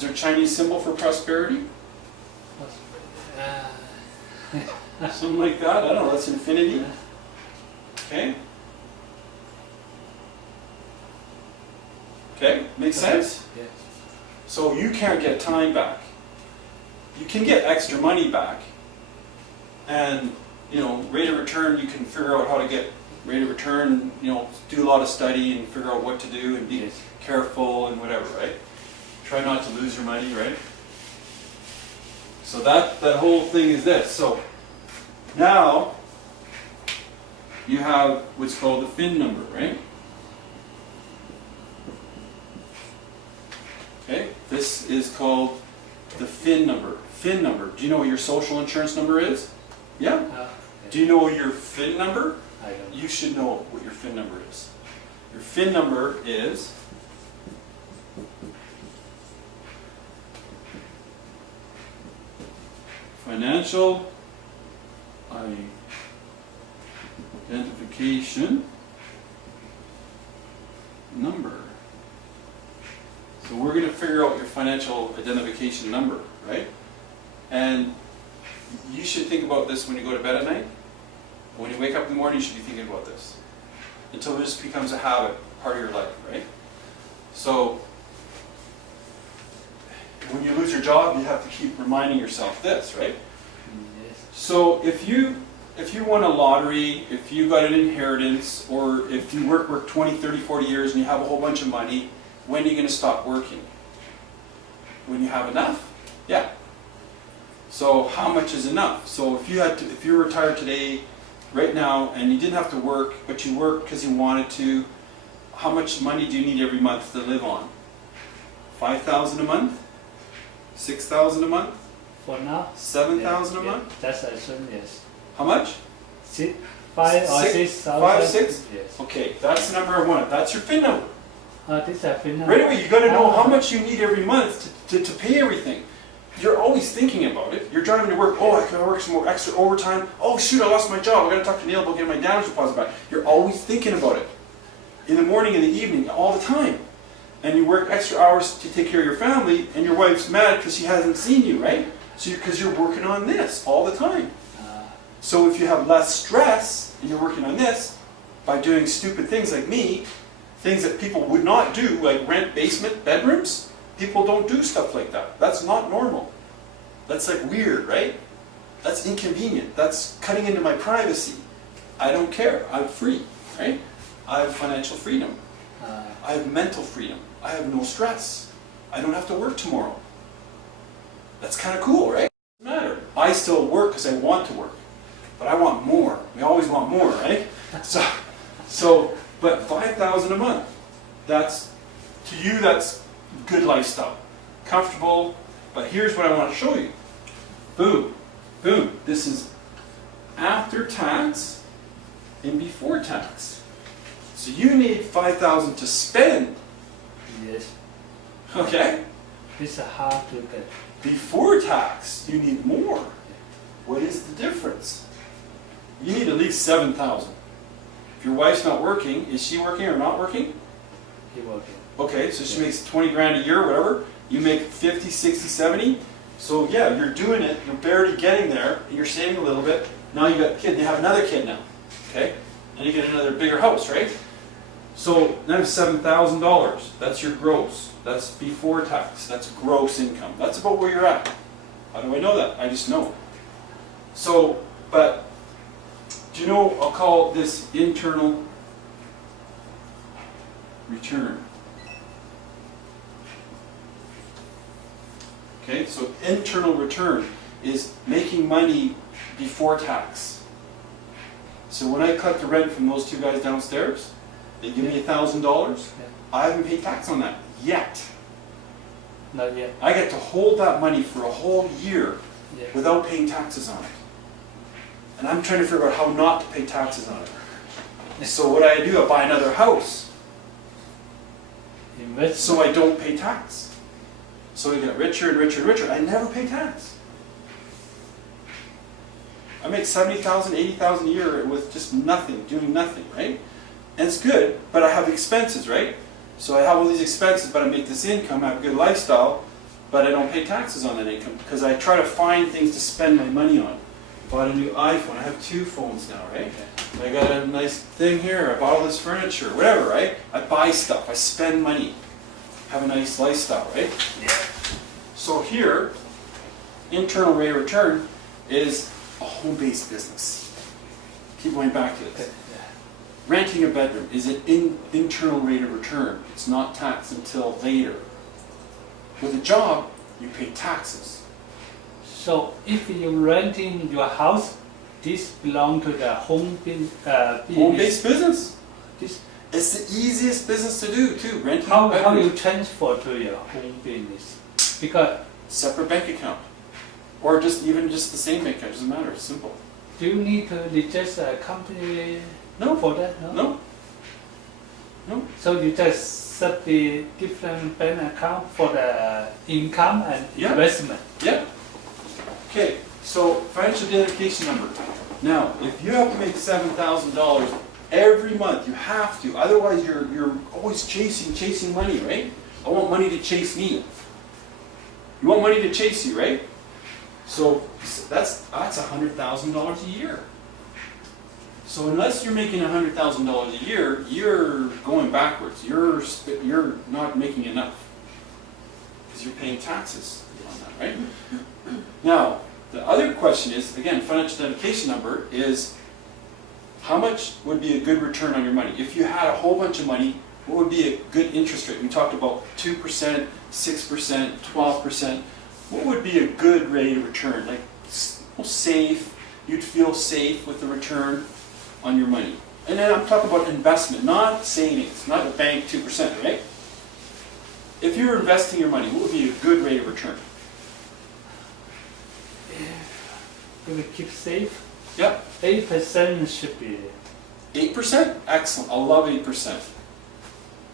Is there a Chinese symbol for prosperity? Something like that? I don't know, that's infinity. Okay? Okay, makes sense? Yeah. So you can't get time back. You can get extra money back. And, you know, rate of return, you can figure out how to get rate of return, you know, do a lot of study and figure out what to do and be careful and whatever, right? Try not to lose your money, right? So that whole thing is this. So now you have what's called the FIN number, right? Okay, this is called the FIN number. FIN number. Do you know what your social insurance number is? Yeah? Do you know your FIN number? I don't. You should know what your FIN number is. Your FIN number is Financial Identification Number. So we're going to figure out your financial identification number, right? And you should think about this when you go to bed at night. When you wake up in the morning, you should be thinking about this. Until this becomes a habit, part of your life, right? So when you lose your job, you have to keep reminding yourself this, right? Yes. So if you won a lottery, if you got an inheritance, or if you work 20, 30, 40 years and you have a whole bunch of money, when are you going to stop working? When you have enough? Yeah. So how much is enough? So if you were retired today, right now, and you didn't have to work, but you worked because you wanted to, how much money do you need every month to live on? $5,000 a month? $6,000 a month? For now? $7,000 a month? That's I assume, yes. How much? 5 or 6,000? 5, 6? Yes. Okay, that's the number I want. That's your FIN number. This is a FIN number. Right away, you got to know how much you need every month to pay everything. You're always thinking about it. You're driving to work. Oh, I can work some more extra overtime. Oh, shoot, I lost my job. I got to talk to Neil about getting my damage deposit back. You're always thinking about it. In the morning, in the evening, all the time. And you work extra hours to take care of your family, and your wife's mad because she hasn't seen you, right? So because you're working on this all the time. So if you have less stress, and you're working on this, by doing stupid things like me, things that people would not do, like rent basement bedrooms, people don't do stuff like that. That's not normal. That's like weird, right? That's inconvenient. That's cutting into my privacy. I don't care. I'm free, right? I have financial freedom. I have mental freedom. I have no stress. I don't have to work tomorrow. That's kind of cool, right? Doesn't matter. I still work because I want to work. But I want more. We always want more, right? But $5,000 a month, that's, to you, that's good lifestyle. Comfortable, but here's what I want to show you. Boom, boom. This is after tax and before tax. So you need $5,000 to spend. Yes. Okay? It's hard to get. Before tax, you need more. What is the difference? You need at least $7,000. If your wife's not working, is she working or not working? He working. Okay, so she makes 20 grand a year, whatever. You make 50, 60, 70. So yeah, you're doing it, you're barely getting there, and you're saving a little bit. Now you got a kid, you have another kid now. Okay? And you get another bigger house, right? So that's $7,000. That's your gross. That's before tax. That's gross income. That's about where you're at. How do I know that? I just know. So, but do you know, I'll call this internal return. Okay, so internal return is making money before tax. So when I cut the rent from those two guys downstairs, they give me $1,000. Yeah. I haven't paid tax on that yet. Not yet. I get to hold that money for a whole year Yeah. without paying taxes on it. And I'm trying to figure out how not to pay taxes on it. So what I do, I buy another house Invest. so I don't pay tax. So we get richer and richer and richer. I never pay tax. I make $70,000, $80,000 a year with just nothing, doing nothing, right? And it's good, but I have expenses, right? So I have all these expenses, but I make this income, I have a good lifestyle. but I don't pay taxes on that income because I try to find things to spend my money on. Bought a new iPhone. I have 2 phones now, right? I got a nice thing here. I bought all this furniture, whatever, right? I buy stuff. I spend money. Have a nice lifestyle, right? So here, internal rate of return is a home-based business. Keep going back to this. Renting a bedroom is an internal rate of return. It's not taxed until later. With a job, you pay taxes. So if you're renting your house, this belong to the business. Home-based business. This, It's the easiest business to do too. Renting a how bedroom. you transfer to your home business? Because Separate bank account, or even just the same bank account. Doesn't matter. It's simple. do you need to register a company No. for that? No. So you just set the different bank account for the income and Yeah. investment. Yeah. Okay. So financial identification number. Now, if you have to make $7,000 every month, you have to. Otherwise, you're always chasing money, right? I want money to chase me. You want money to chase you, right? So that's $100,000 a year. So unless you're making $100,000 a year, you're going backwards. You're not making enough because you're paying taxes on that, right? Now, the other question is, again, financial identification number is how much would be a good return on your money? If you had a whole bunch of money, what would be a good interest rate? We talked about 2%, 6%, 12%. What would be a good rate of return? Like safe, you'd feel safe with the return on your money. And then I'm talking about investment, not savings, not a bank 2%, right? If you were investing your money, what would be a good rate of return? Do we keep safe? Yep. 8% should be. 8%? Excellent. I love 8%.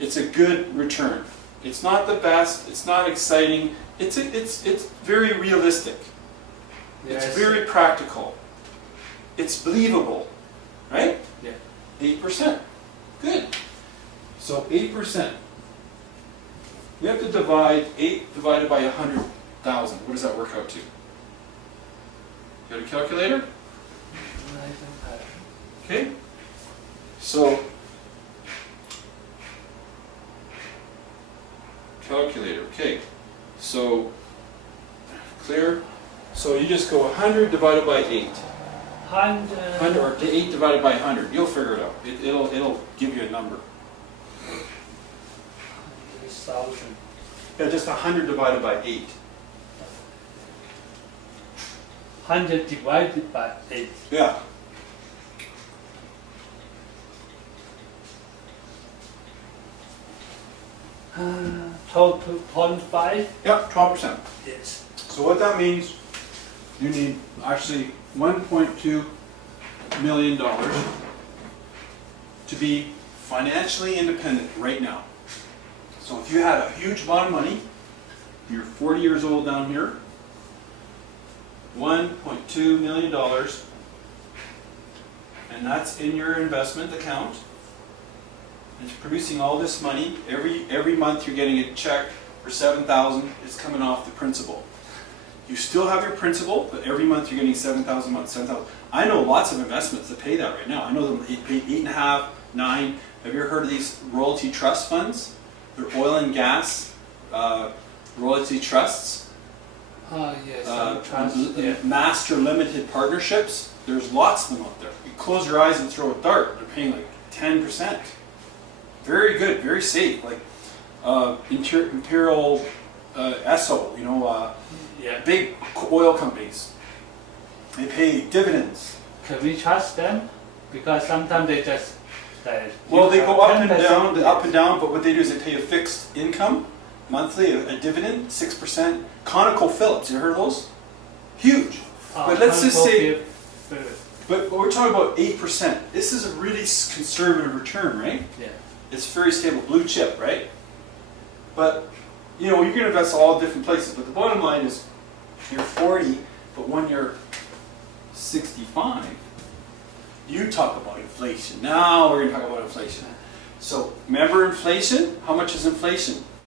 It's a good return. It's not the best, it's not exciting, it's very realistic. It's very practical. It's believable, right? Yeah. 8%. Good. So 8%. We have to divide 8 divided by 100,000. What does that work out to? You got a calculator? Okay. So calculator. Okay. So clear. So you just go 100 divided by 8. 100 or 8 divided by 100. You'll figure it out. It'll give you a number. 1,000. Yeah, just 100 divided by 8. 100 divided by 8. Yeah. Total 0.5. Yep, 12%. Yes. So what that means, you need actually $1.2 million to be financially independent right now. So if you had a huge amount of money, you're 40 years old down here, $1.2 million, and that's in your investment account. It's producing all this money. Every month you're getting a check for $7,000. It's coming off the principal. You still have your principal, but every month you're getting $7,000 a month. $7,000. I know lots of investments that pay that right now. I know them pay 8.5, 9. Have you ever heard of these royalty trust funds? They're oil and gas royalty trusts. Yes. Trust, yeah. Master limited partnerships. There's lots of them out there. You close your eyes and throw a dart. They're paying like 10%. Very good, very safe. Like Imperial Esso, Yeah. big oil companies. They pay dividends. Can we trust them? Because sometimes they just. Well, they go up and 10%. down, up and down, but what they do is they pay a fixed income monthly, a dividend, 6%. ConocoPhillips, you heard of those? Huge. But let's just say, but we're talking about 8%. This is a really conservative return, right? Yeah. It's very stable, blue chip, right? But, you can invest all different places. But the bottom line is, you're 40, but when you're 65, you talk about inflation. Now we're going to talk about inflation. So, remember inflation? How much is inflation?